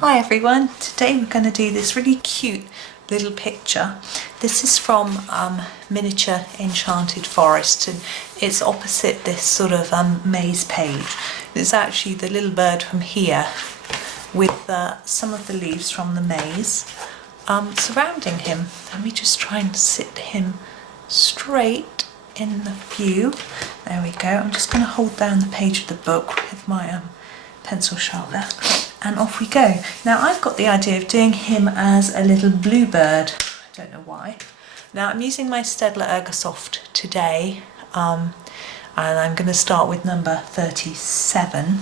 Hi everyone, today we're going to do this really cute little picture. This is from Miniature Enchanted Forest, and it's opposite this sort of maze page. It's actually the little bird from here with some of the leaves from the maze surrounding him. Let me just try and sit him straight in the view. There we go. I'm just going to hold down the page of the book with my pencil sharpener. And off we go. Now I've got the idea of doing him as a little bluebird. I don't know why. Now I'm using my Staedtler Ergosoft today, and I'm going to start with number 37.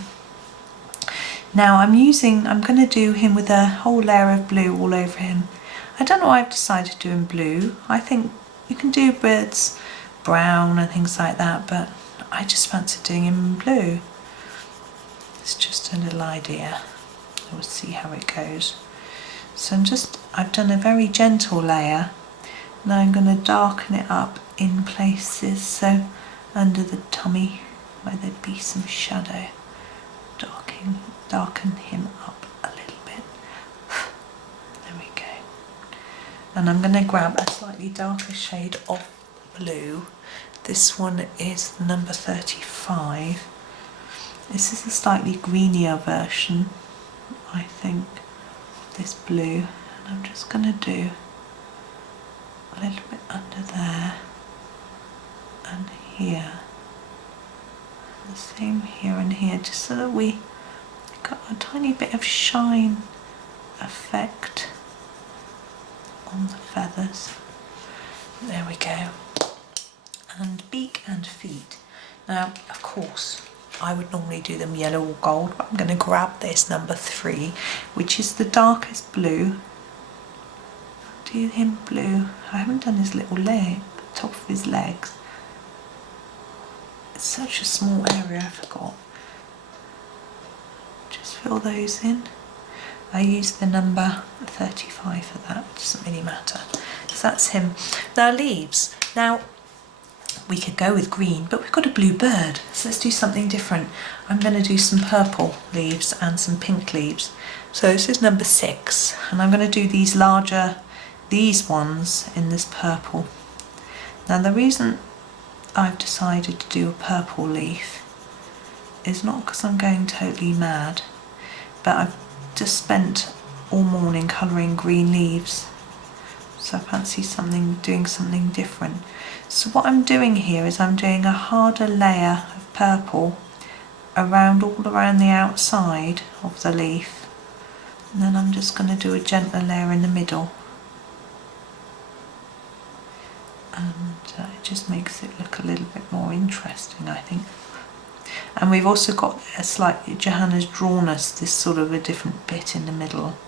Now I'm going to do him with a whole layer of blue all over him. I don't know why I've decided to do him blue. I think you can do birds brown and things like that, but I just fancy doing him in blue. It's just a little idea. We'll see how it goes. So I've done a very gentle layer. Now I'm going to darken it up in places, so under the tummy where there'd be some shadow, darken him up a little bit. There we go. And I'm going to grab a slightly darker shade of blue. This one is number 35. This is a slightly greenier version, I think, this blue, and I'm just going to do a little bit under there and here, and the same here and here, just so that we got a tiny bit of shine effect on the feathers. There we go. And beak and feet. Now, of course, I would normally do them yellow or gold, but I'm going to grab this number 3, which is the darkest blue. Do him blue. I haven't done his little leg, the top of his legs. It's such a small area, I forgot. Just fill those in. I used the number 35 for that, it doesn't really matter. So that's him. Now leaves. Now, we could go with green, but we've got a blue bird, so let's do something different. I'm going to do some purple leaves and some pink leaves. So this is number 6, and I'm going to do these ones in this purple. Now the reason I've decided to do a purple leaf is not because I'm going totally mad, but I've just spent all morning colouring green leaves, so I fancy doing something different. So what I'm doing here is I'm doing a harder layer of purple all around the outside of the leaf, and then I'm just going to do a gentler layer in the middle, and it just makes it look a little bit more interesting, I think. And we've also got Johanna's drawn us this sort of a different bit in the middle,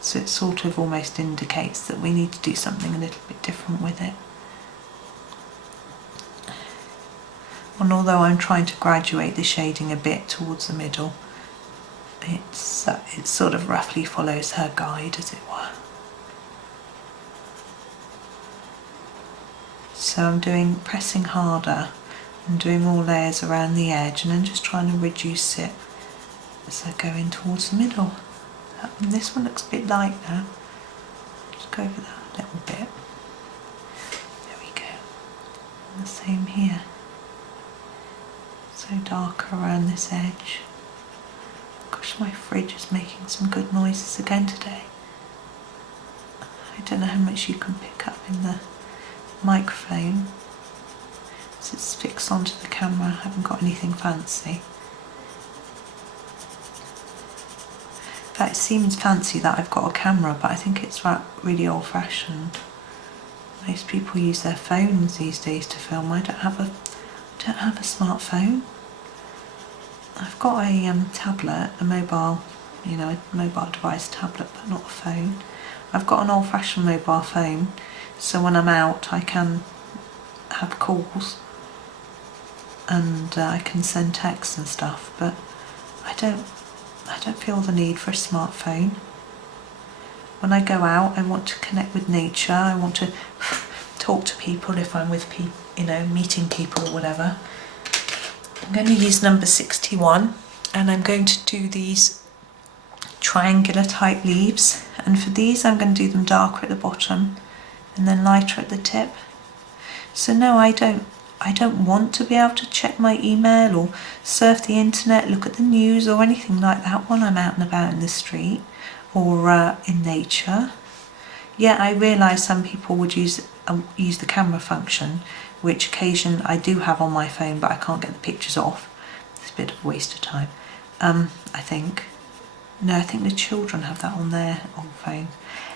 so it sort of almost indicates that we need to do something a little bit different with it. And although I'm trying to graduate the shading a bit towards the middle, it sort of roughly follows her guide, as it were. So I'm pressing harder and doing all layers around the edge, and then just trying to reduce it as I go in towards the middle. And this one looks a bit light now. Just go over that a little bit. There we go. And the same here. So darker around this edge. Gosh, my fridge is making some good noises again today. I don't know how much you can pick up in the microphone, so it's fixed onto the camera. I haven't got anything fancy. In fact, it seems fancy that I've got a camera, but I think it's really old-fashioned. Most people use their phones these days to film. I don't have a smartphone. I've got a tablet, a mobile device tablet, but not a phone. I've got an old-fashioned mobile phone, so when I'm out I can have calls and I can send texts and stuff, but I don't feel the need for a smartphone. When I go out, I want to connect with nature. I want to talk to people if I'm with people, meeting people or whatever. I'm going to use number 61, and I'm going to do these triangular type leaves, and for these I'm going to do them darker at the bottom and then lighter at the tip. So no, I don't want to be able to check my email or surf the internet, look at the news or anything like that when I'm out and about in the street or in nature. Yeah, I realise some people would use the camera function, which occasion I do have on my phone, but I can't get the pictures off. It's a bit of a waste of time, I think. No, I think the children have that on their phone.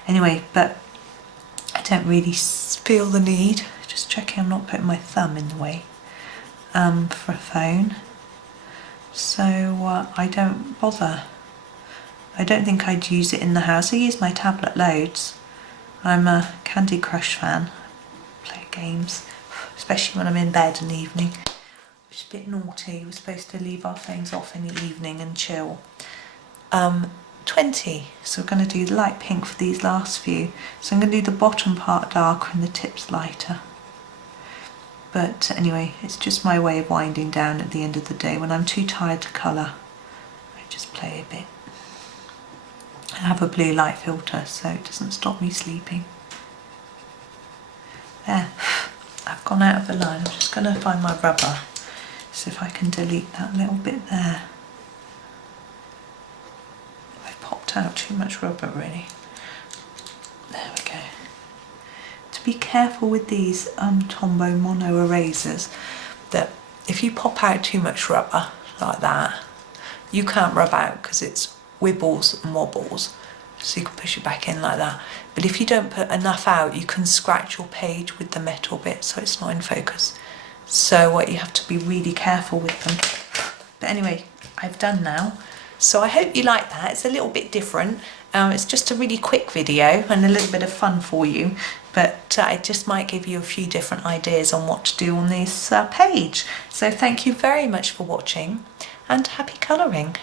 Anyway, but I don't really feel the need. Just checking I'm not putting my thumb in the way for a phone. So I don't bother. I don't think I'd use it in the house. I use my tablet loads. I'm a Candy Crush fan. Play games, especially when I'm in bed in the evening. It's a bit naughty. We're supposed to leave our phones off in the evening and chill. 20. So we're going to do the light pink for these last few. So I'm going to do the bottom part darker and the tips lighter. But anyway, it's just my way of winding down at the end of the day. When I'm too tired to colour, I just play a bit. I have a blue light filter so it doesn't stop me sleeping. There, I've gone out of the line. I'm just going to find my rubber. So if I can delete that little bit there. I've popped out too much rubber really. There we go. To be careful with these Tombow mono erasers, that if you pop out too much rubber like that, you can't rub out because it's wibbles and wobbles, so you can push it back in like that. But if you don't put enough out, you can scratch your page with the metal bit so it's not in focus. So you have to be really careful with them. But anyway, I've done now. So I hope you like that. It's a little bit different. It's just a really quick video and a little bit of fun for you, but it just might give you a few different ideas on what to do on this page. So thank you very much for watching and happy colouring.